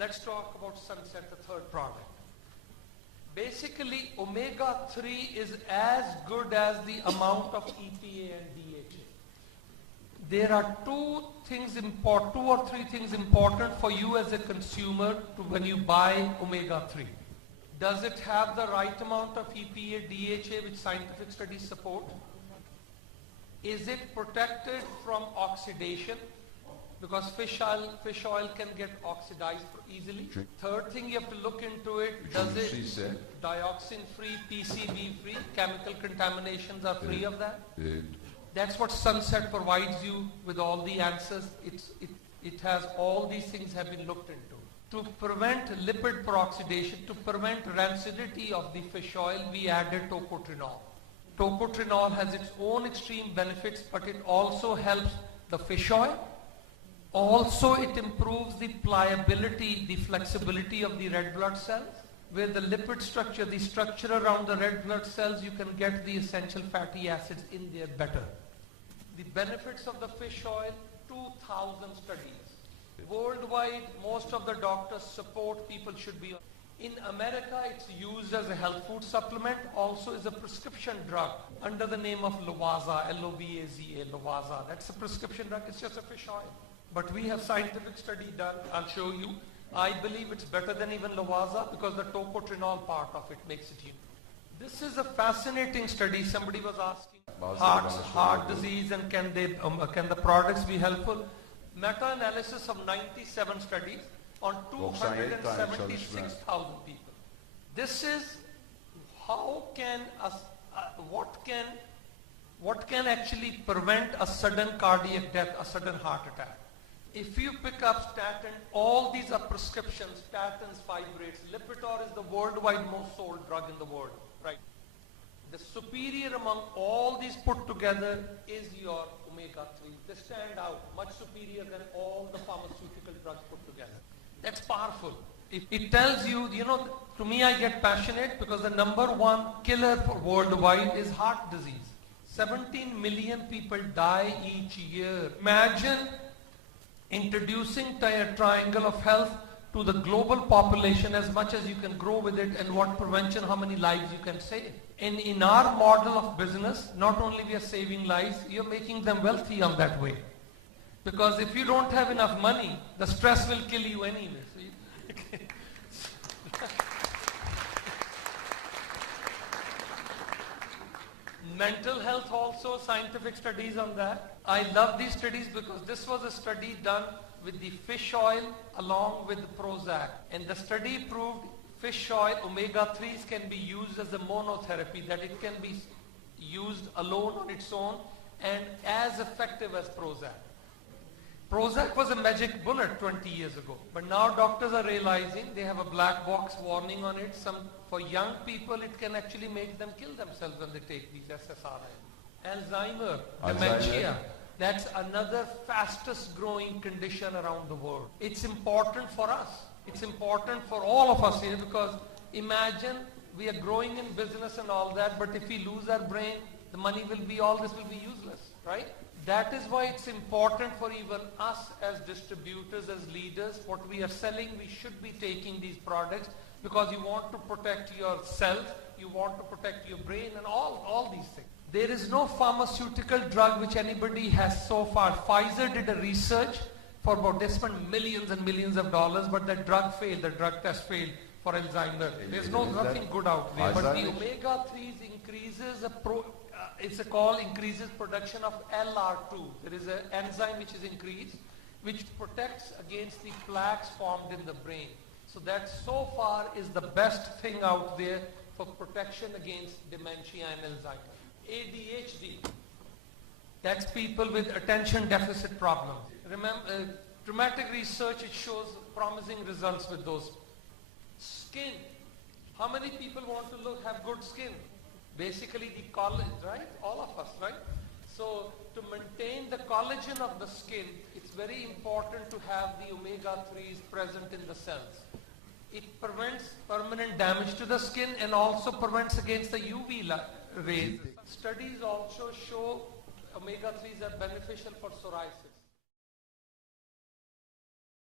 Let's talk about Sunset, the third product. Basically, omega-3 is as good as the amount of EPA and DHA. There are two or three things important for you as a consumer when you buy omega-3. Does it have the right amount of EPA, DHA which scientific studies support? Is it protected from oxidation? Because fish oil can get oxidized easily. Third thing you have to look into it, does it dioxin free, PCB free, chemical contaminations are free of that? That's what Sunset provides you with all the answers. It has all these things have been looked into. To prevent lipid peroxidation, to prevent rancidity of the fish oil, we added tocotrienol. Tocotrienol has its own extreme benefits, but it also helps the fish oil. Also, it improves the pliability, the flexibility of the red blood cells. Where the lipid structure, the structure around the red blood cells, you can get the essential fatty acids in there better. The benefits of the fish oil, 2,000 studies. Worldwide, most of the doctors support people should be on. In America, it's used as a health food supplement, also as a prescription drug under the name of Lovaza, L-O-V-A-Z-A, Lovaza. That's a prescription drug, it's just a fish oil. But we have scientific study done, I'll show you. I believe it's better than even Lovaza because the tocotrienol part of it makes it unique. This is a fascinating study. Somebody was asking heart disease and can the products be helpful? Meta-analysis of 97 studies on 276,000 people. This is what can actually prevent a sudden cardiac death, a sudden heart attack. If you pick up statin, all these are prescriptions, statins, fibrates. Lipitor is the worldwide most sold drug in the world, right? The superior among all these put together is your omega-3. They stand out much superior than all the pharmaceutical drugs put together. That's powerful. It tells you, to me I get passionate because the number one killer for worldwide is heart disease. 17 million people die each year. Imagine introducing a triangle of health to the global population as much as you can grow with it, and what prevention, how many lives you can save. And in our model of business, not only we are saving lives, you're making them wealthy on that way. Because if you don't have enough money, the stress will kill you anyway. Mental health also, scientific studies on that. I love these studies because this was a study done with the fish oil along with Prozac. And the study proved fish oil, omega-3s can be used as a monotherapy, that it can be used alone on its own and as effective as Prozac. Prozac was a magic bullet 20 years ago, but now doctors are realizing they have a black box warning on it. For young people, it can actually make them kill themselves when they take these SSRIs. Alzheimer, dementia, that's another fastest growing condition around the world. It's important for us. It's important for all of us here because imagine we are growing in business and all that, but if we lose our brain, the money will be, all this will be useless, right? That is why it's important for even us as distributors, as leaders, what we are selling, we should be taking these products because you want to protect yourself, you want to protect your brain and all these things. There is no pharmaceutical drug which anybody has so far. Pfizer did a research for about, they spent millions and millions of dollars, but that drug failed, the drug test failed for Alzheimer. There's nothing good out there. But the omega-3s increases increases production of LR2. There is an enzyme which is increased, which protects against the plaques formed in the brain. So that so far is the best thing out there for protection against dementia and Alzheimer. ADHD, that's people with attention deficit problems. Remember, dramatic research, it shows promising results with those. Skin, how many people want to have good skin? Basically the collagen, right? All of us, right? So to maintain the collagen of the skin, it's very important to have the omega-3s present in the cells. It prevents permanent damage to the skin and also prevents against the UV rays. Studies also show omega-3s are beneficial for psoriasis.